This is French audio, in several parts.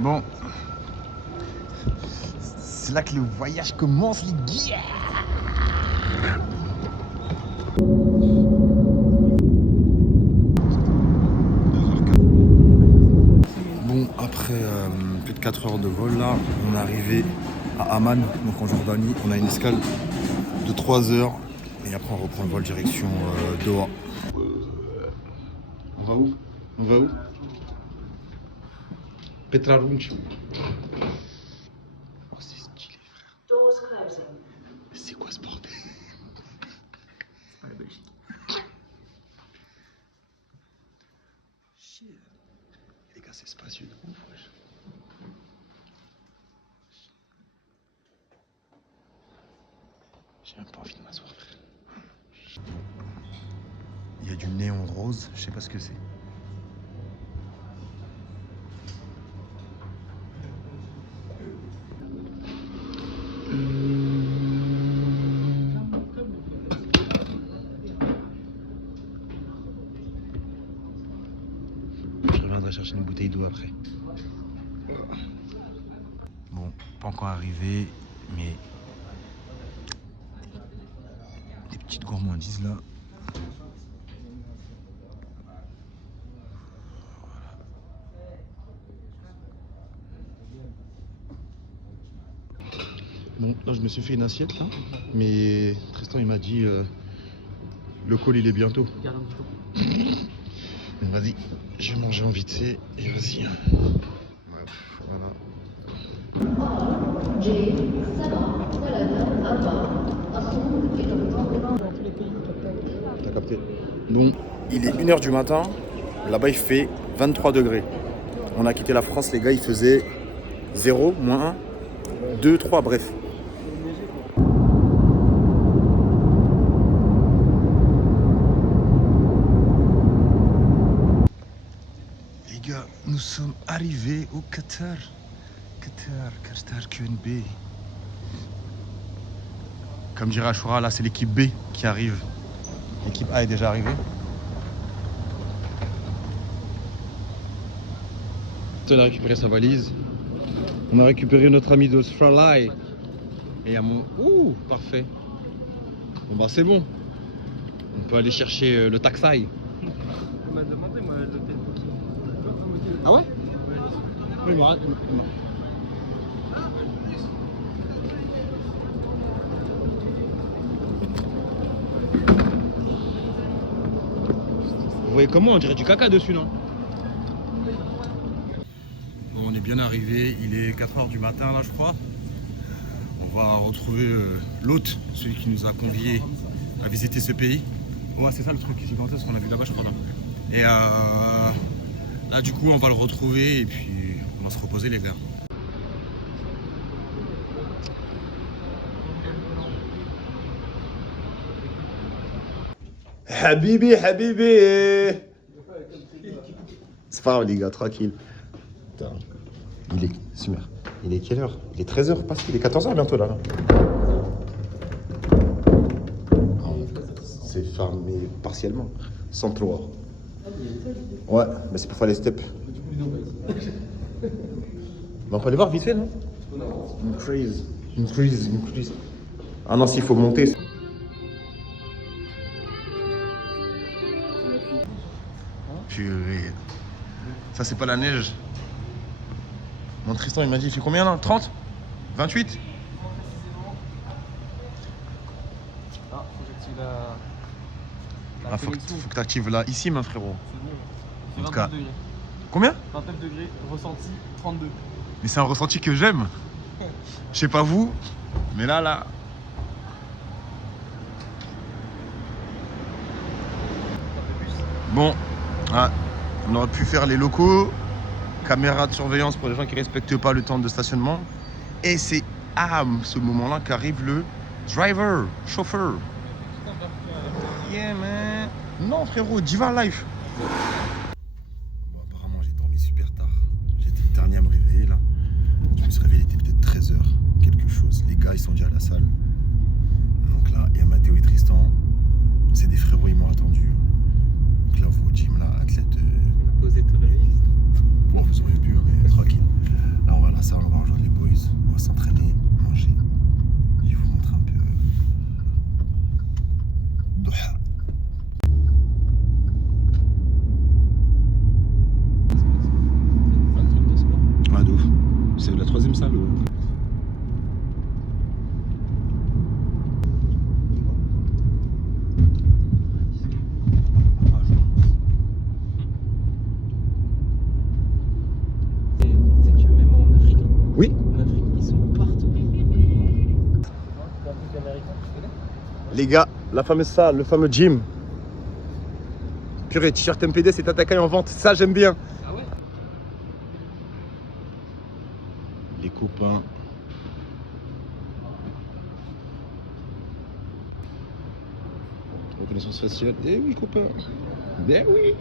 Bon, c'est là que le voyage commence, les gars. Bon, après plus de 4 heures de vol, là, on est arrivé à Amman, donc en Jordanie. On a une escale de 3 heures et après on reprend le vol direction Doha. On va où? On va où? Petrarunch. Oh, c'est stylé, frère. C'est quoi ce bordel? C'est pas la Belgique. Shit. Les gars, c'est spacieux de ouf, wesh. J'ai même pas envie de m'asseoir, frère. Il y a du néon rose, je sais pas ce que c'est. Je reviendrai chercher une bouteille d'eau après. Bon, pas encore arrivé, mais des petites gourmandises là. Bon, là je me suis fait une assiette là, mais Tristan il m'a dit le call il est bientôt. Donc vas-y, je vais manger en vite fait et vas-y. Voilà. T'as capté. Bon, il est 1h du matin, là-bas il fait 23 degrés. On a quitté la France, les gars, il faisait 0, -1, 2, 3, bref. Les gars, nous sommes arrivés au Qatar. Qatar QNB. Comme dirait Ashura, là c'est l'équipe B qui arrive. L'équipe A est déjà arrivée. On a récupéré sa valise. On a récupéré notre ami d'Australie. Et il y a mon... Ouh, parfait. Bon bah c'est bon. On peut aller chercher le taxi. On m'a demandé moi l'hôtel. Ah ouais? Oui, mais arrête. Vous voyez comment? On dirait du caca dessus, non? Bon, on est bien arrivé, il est 4h du matin là je crois. On va retrouver l'hôte, celui qui nous a conviés à visiter ce pays. Ouais, c'est ça le truc gigantesque qu'on a vu là-bas je crois. Là. Et là du coup on va le retrouver et puis on va se reposer les gars. Habibi, Habibi. C'est pas grave les gars, tranquille. Putain. Il est... Sumer. Il est quelle heure? Il est 13h, parce qu'il est 14h bientôt là. C'est fermé partiellement. Sans trop. Ouais, mais c'est pour faire les steps. On peut aller voir vite fait, non? Increase. Ah non, s'il faut monter. Purée. Ça, c'est pas la neige. Mon Tristan, il m'a dit, il fait combien là? 30? 28? Ah, faut que j'active la Ah, faut connexion. que tu actives là, ici, mon frérot. C'est bon. En tout 29 cas. degrés. Combien? 29 degrés, ressenti 32. Mais c'est un ressenti que j'aime. Je sais pas vous, mais là. Bon, ah, on aurait pu faire les locaux, caméra de surveillance pour les gens qui respectent pas le temps de stationnement. Et c'est à ce moment-là qu'arrive le chauffeur. Yeah man. Non frérot, Diva Life. Bon, apparemment j'ai dormi super tard. J'étais le dernier à me réveiller là. Je me suis réveillé, il était peut-être 13h, quelque chose. Les gars ils sont déjà à la salle. Donc là, il y a Mathéo et Tristan. C'est des frérots, ils m'ont attendu. Là, vous au gym, là, athlète. Poser tout le risque. Bon, vous auriez pu, mais tranquille. Les gars, la fameuse salle, le fameux gym. Purée, t-shirt MPD, c'est attaqué en vente. Ça, j'aime bien. Ah ouais? Les copains. Reconnaissance faciale. Eh oui, copain. Ben oui.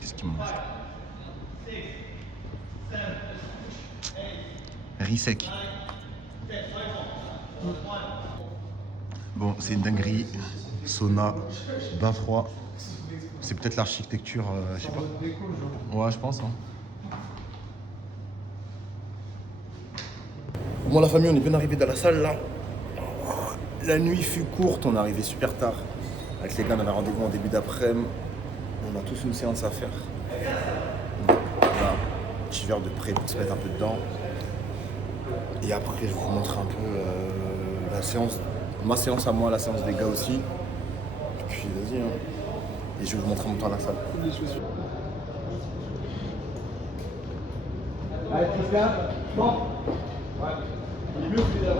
Qu'est-ce qu'il mange? Riz sec. Bon, c'est une dinguerie. Sauna, bain froid. C'est peut-être l'architecture, je sais pas. Ouais, je pense. Hein. Bon, la famille, on est bien arrivé dans la salle là. La nuit fut courte, on est arrivé super tard. Avec les gars, on avait rendez-vous en début d'après-midi. On a tous une séance à faire. Voilà, petit verre de près pour se mettre un peu dedans. Et après, je vais vous montrer un peu la séance, ma séance à moi, la séance des gars aussi. Et puis, vas-y. Hein. Et je vais vous montrer mon temps à la salle. Allez, Christian, bon. Ouais. Il est mieux celui-là.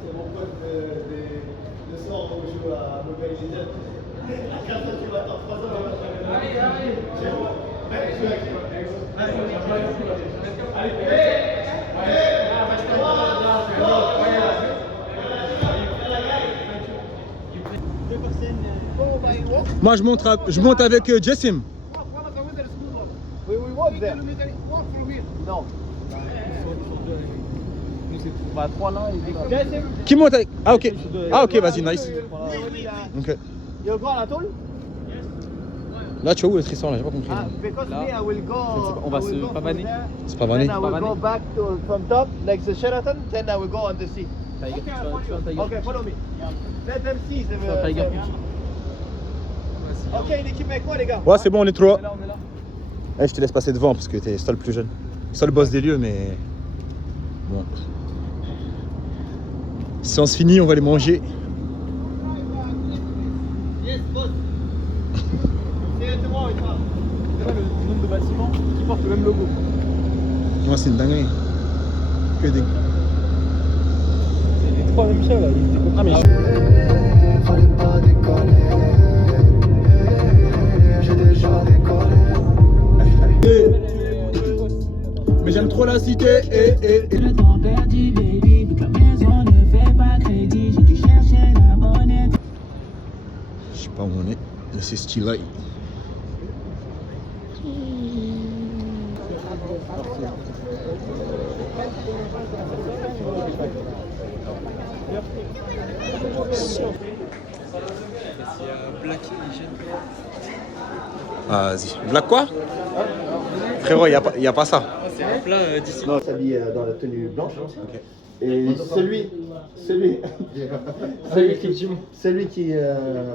C'est mon pote de soir où je joue à Mobile Legends. À 4 heures du matin, 3 heures du matin. Allez, allez. C'est bon. Ouais, je suis avec toi. Moi, je monte avec Jessim. We walk there. Non. Bah 3 là et Qui monte avec... Ah, ok. Ah, ok, vas-y, nice. Ok. You go on Atoll? Là, tu es où, le Tristan, là? J'ai pas compris. Because Là. me, I will go. On va I will se go pavaner. from there, C'est pas vanné. Then I will go back to, from top, like the Sheraton, then I will go on the sea. Tiger, tu vois un Tiger. Okay, follow me. Let them see. Tu vois un Tiger Pucci. Ok, une équipe avec moi, les gars. Ouais, c'est bon, on est trois. On est là, on est là. Eh, je te laisse passer devant parce que t'es seul le plus jeune. Seul boss des lieux, mais... Bon. Séance finie, on va les manger. Yes, boss. See you tomorrow, it's fun. C'est vrai, le nombre de bâtiments qui portent le même logo. Ouais, c'est une dinguerie. Que des... C'est les 3 mêmes chats là. Ah, mais... Fallait pas déconner, j'ai déjà décollé. Mais j'aime trop la cité. Le temps perdu, baby, vu que la maison ne fait pas crédit, j'ai dû chercher la monnaie. Je sais pas où on est, mais c'est stylé. Vas-y. Black quoi? Frérot, y a pas ça. C'est un plat d'ici. Non, il s'habille dans la tenue blanche. Et celui qui,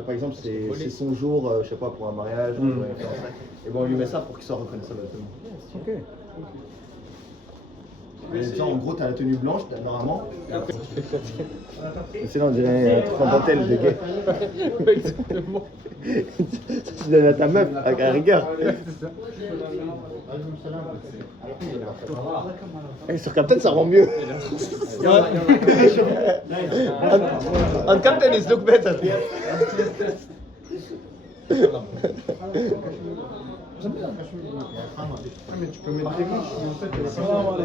par exemple, c'est son jour, je sais pas, pour un mariage, ou un fiançailles. Et bon, on lui met ça pour qu'il soit reconnaissable. Ok. Et ça, en gros, t'as la tenue blanche, normalement. Et sinon, on dirait un dentelle de gay. Exactement. Ça, tu donnes à ta meuf, à la rigueur. Et sur Captain, ça rend mieux. On Captain, it look better. Mais tu peux mettre des riches, en fait, c'est bon.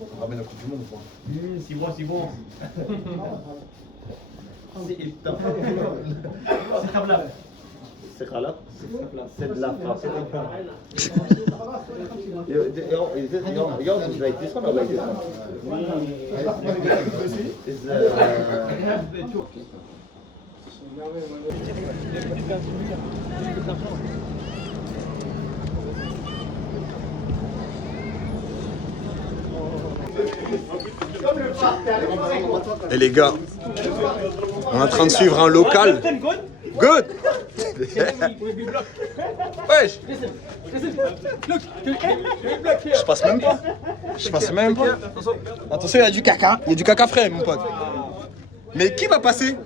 On ramène la Coupe du Monde, quoi. C'est bon, c'est bon. C'est Khabla. C'est Khabla. C'est de la frappe. Yours is like this one or like this one? Et les gars, on est en train de suivre un local. Good. Wesh. Je passe même pas. Je passe même pas. Attention, il y a du caca. Il y a du caca frais, mon pote. Mais qui va passer?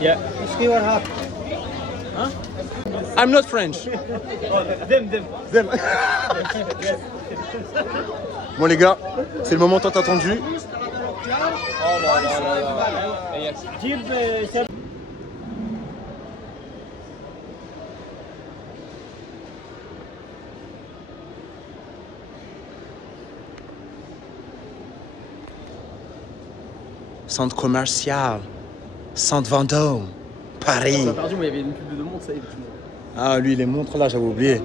Yeah. I'm not French. Them. Bon les gars, c'est le moment tant attendu. Centre commercial, Centre Vendôme, Paris. T'as perdu, moi il y avait une pub de montre, ça y est. Ah lui les montres là, j'avais oublié.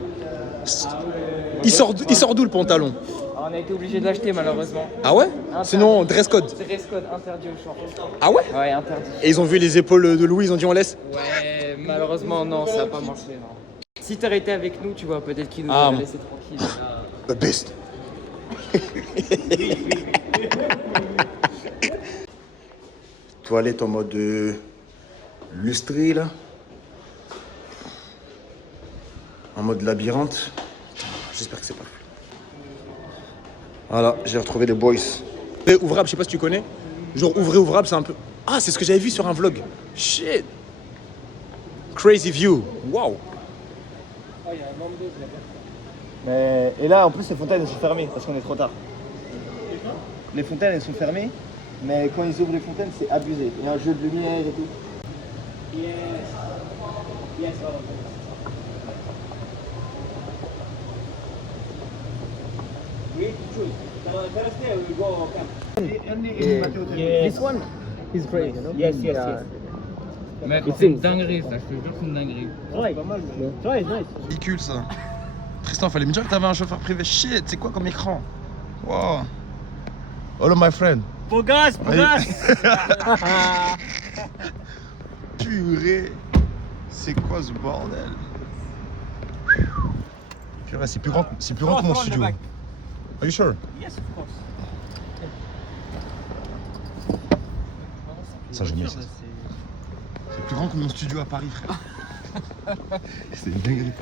Il sort d'où le pantalon? On a été obligé de l'acheter malheureusement. Ah ouais? Sinon dress code. Dress code interdit au short. Ah ouais? Ouais, interdit. Et ils ont vu les épaules de Louis, ils ont dit on laisse? Ouais, malheureusement non, ça a pas marché. Non. Si t'aurais été avec nous, tu vois, peut-être qu'il nous Ah, aurait laissé tranquille. The best. Toilette en mode lustré là. En mode labyrinthe. J'espère que c'est pas. Voilà, j'ai retrouvé les boys. Et ouvrable, je sais pas si tu connais. Genre ouvrable, c'est un peu. Ah, c'est ce que j'avais vu sur un vlog. Shit. Crazy view. Wow. Et là, en plus, les fontaines elles sont fermées parce qu'on est trop tard. Les fontaines elles sont fermées, mais quand ils ouvrent les fontaines, c'est abusé. Il y a un jeu de lumière et tout. This one is great, you know? Yes. Mec, c'est une dinguerie ça, je te jure, c'est une dinguerie. Ouais, nice. Ridicule ça. Tristan, fallait me dire que t'avais un chauffeur privé. Shit, c'est quoi comme écran? Wow. Hello my friend. Bogas. Purée. C'est quoi ce bordel? Purée, c'est plus grand que mon studio. Are you sure? Yes, of course. Ça, je mets ça. C'est plus grand que mon studio à Paris, frère. C'est une dinguerie.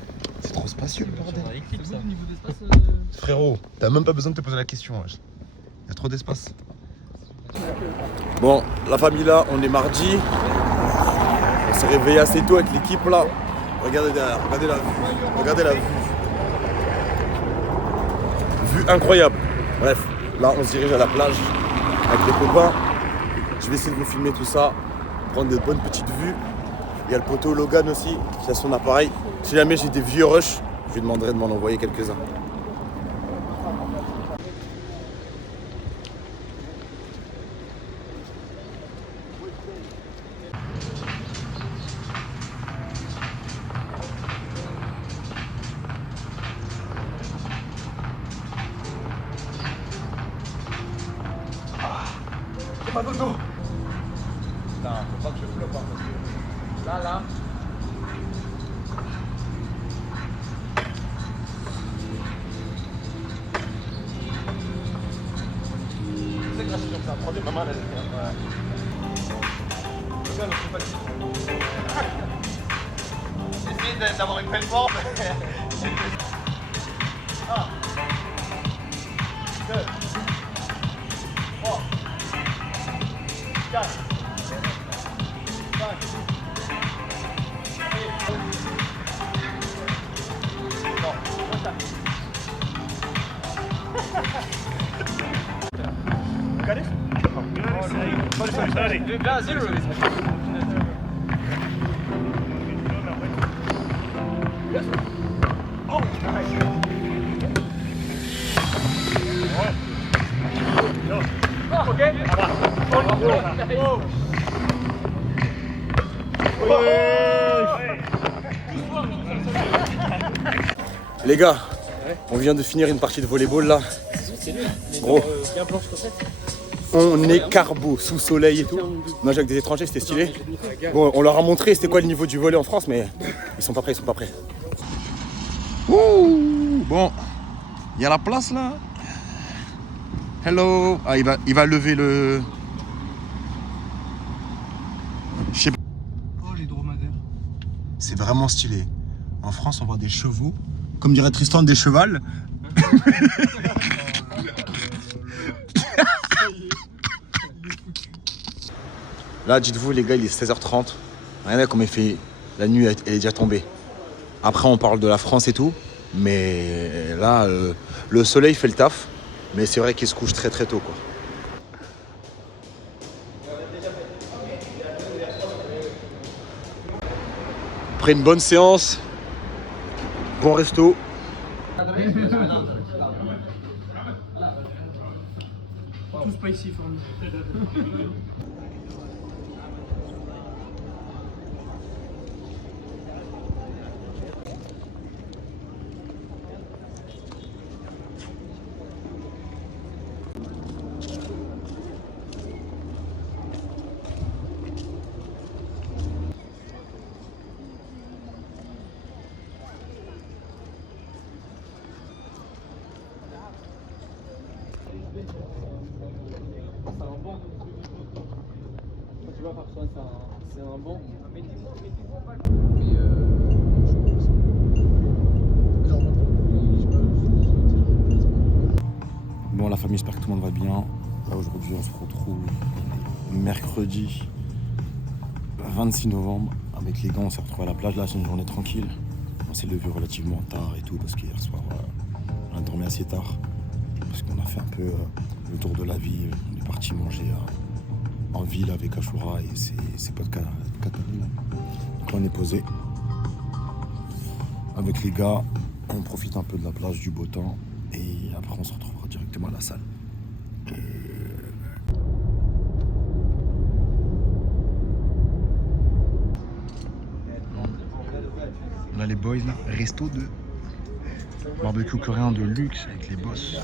C'est trop spacieux, le bordel. Frérot, t'as même pas besoin de te poser la question. Il y a trop d'espace. Bon, la famille là, on est mardi. On s'est réveillé assez tôt avec l'équipe là. Regardez derrière, regardez la vue. Regardez la vue. Vue incroyable. Bref, là on se dirige à la plage avec les copains. Je vais essayer de vous filmer tout ça, prendre de bonnes petites vues. Il y a le poteau Logan aussi qui a son appareil. Si jamais j'ai des vieux rushs, je lui demanderai de m'en envoyer quelques-uns. Pas dodo. Putain, faut pas que je floppe parce que là. C'est grâce à ça. Prenez ma main là. J'essaie d'avoir une belle forme. 1, 2, 3, 4, 5, 6. Got it? Les gars, on vient de finir une partie de volleyball là. Gros, on est carbo, sous soleil et tout. On a joué avec des étrangers, c'était stylé. Bon, on leur a montré c'était quoi le niveau du volley en France, mais ils sont pas prêts, Ouh, bon, il y a la place là. Hello. Ah, il va lever le. Je sais pas. Oh, les dromadaires. C'est vraiment stylé. En France, on voit des chevaux. Comme dirait Tristan, des chevals. Là, dites-vous, les gars, il est 16h30. Regardez comme il fait. La nuit, elle est déjà tombée. Après, on parle de la France et tout. Mais là, le soleil fait le taf. Mais c'est vrai qu'il se couche très très tôt, quoi. Après une bonne séance, bon resto. Tout spicy for me. C'est un bon. Bon, la famille, j'espère que tout le monde va bien. Là, aujourd'hui, on se retrouve mercredi 26 novembre. Avec les gars, on s'est retrouvés à la plage. Là, c'est une journée tranquille. On s'est levé relativement tard et tout parce qu'hier soir, on a dormi assez tard. Parce qu'on a fait un peu le tour de la ville. On est parti manger en ville avec Ashura et ses potes Catherine. Donc là, on est posé avec les gars. On profite un peu de la plage, du beau temps. Et après, on se retrouvera directement à la salle. On a les boys là, resto de barbecue coréen de luxe avec les boss.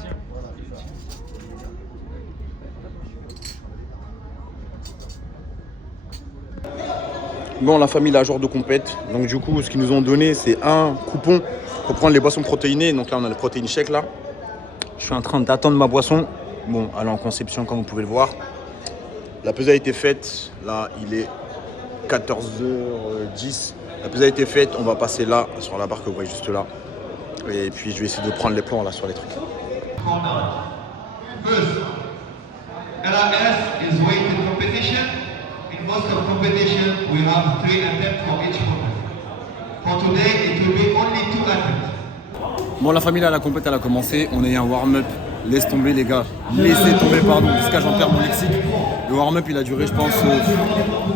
Bon, la famille a jour de compète. Donc du coup, ce qu'ils nous ont donné, c'est un coupon pour prendre les boissons protéinées. Donc là, on a le protéine shake là. Je suis en train d'attendre ma boisson. Bon, elle est en conception comme vous pouvez le voir. La pesée a été faite. Là, il est 14h10. La pesée a été faite. On va passer là, sur la barre que vous voyez juste là. Et puis, je vais essayer de prendre les plans là sur les trucs. First, LRS is weighted competition. In most of competition, we have 3 attempts for each movement. For today, it will be only 2 attempts. Bon, la famille là, la compète elle a commencé. On a eu un warm-up. Laisse tomber les gars. Laissez tomber, pardon. Jusqu'à j'en perds mon lexique. Le warm-up il a duré, je pense,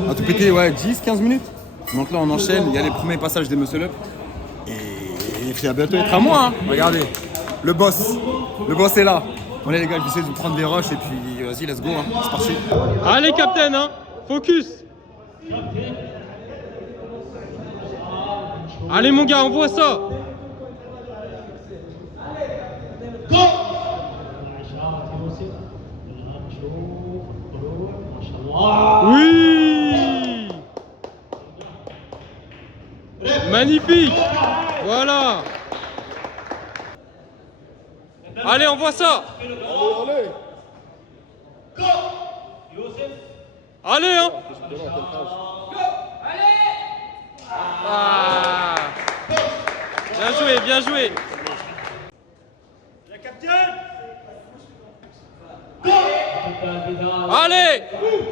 à tout péter, ouais, 10-15 minutes. Donc là, on enchaîne. Il y a les premiers passages des muscle-up. Et ça va bientôt être à moi. Hein. Regardez. Le boss. Le boss est là. Allez les gars, j'essaie de vous prendre des rushs et puis vas-y, let's go. Hein. C'est parti. Allez, capitaine, hein. Focus. Allez, mon gars, on voit ça. Oui. Magnifique. Voilà. Allez, on voit ça. Allez, hein. Ah. Bien joué, bien joué. La capitaine. Allez.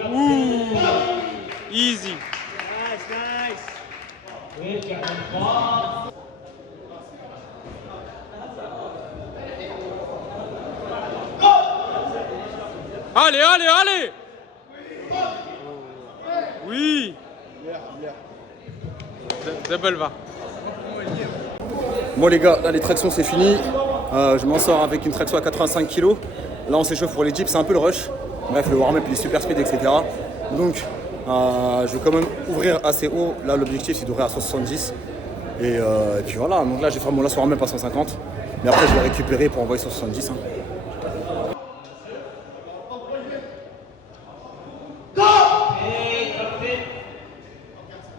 Ouh. Easy. Allez, allez, allez. Oui. Double va. Bon les gars, là les tractions c'est fini. Je m'en sors avec une traction à 85 kg. Là on s'échauffe pour les dips, c'est un peu le rush. Bref, le warm-up il est super speed, etc. Donc je vais quand même ouvrir assez haut. Là l'objectif c'est d'ouvrir à 170. Et puis voilà, donc là je vais faire mon last warm-up à 150. Mais après je vais récupérer pour envoyer 170. Hein.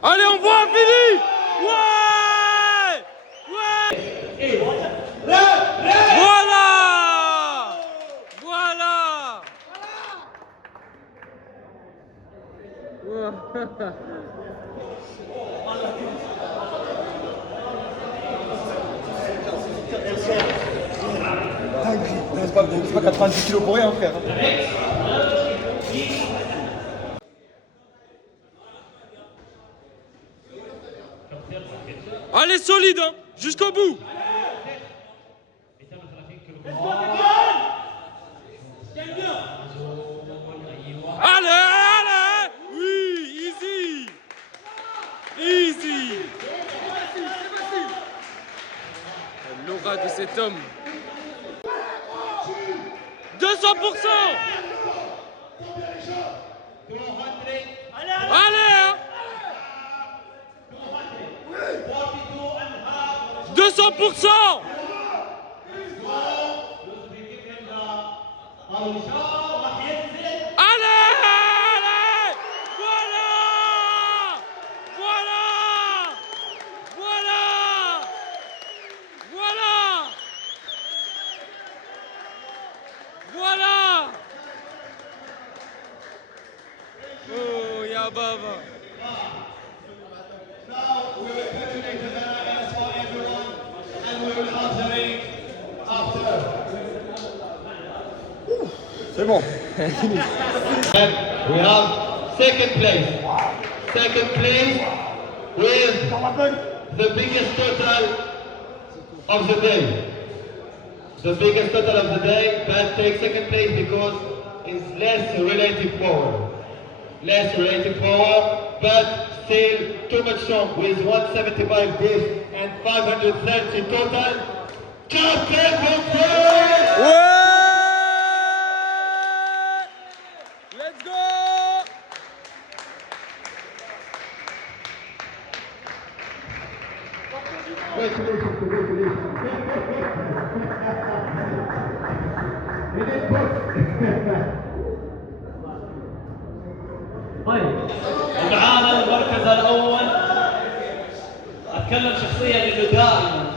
Allez, on voit Philippe. Ouais. Voilà. C'est pas 90 kg pour rien frère. Allez, solide, hein, jusqu'au bout. Allez, allez. Oui, easy. Easy. L'aura de cet homme. 200%. Allez, hein. 200%. Allez, allez. Voilà. Voilà. Voilà. Voilà. Voilà. Oh, ya baba. C'est bon. We have second place. Second place with the biggest total of the day. The biggest total of the day, but take second place because it's less relative power. Less relative power, but still too much strong with 175 diff and 530 total. Captain Control! Ouais! Let's go! طيب معانا المركز الاول. اتكلم شخصيا انه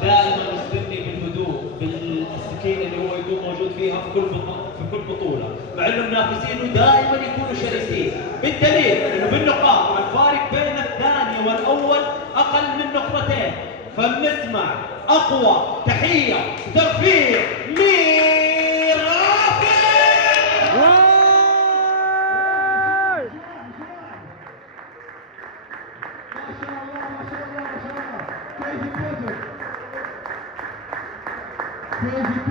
دائما يصدمني بالهدوء بالسكينه اللي هو يكون موجود فيها في كل بطوله، مع انه منافسينه دائما يكونوا شرسين، بالدليل انه بالنقاط الفارق بين الثاني والاول اقل من نقطتين. فبنسمع اقوى تحيه ترفيع مير رافع. Crazy.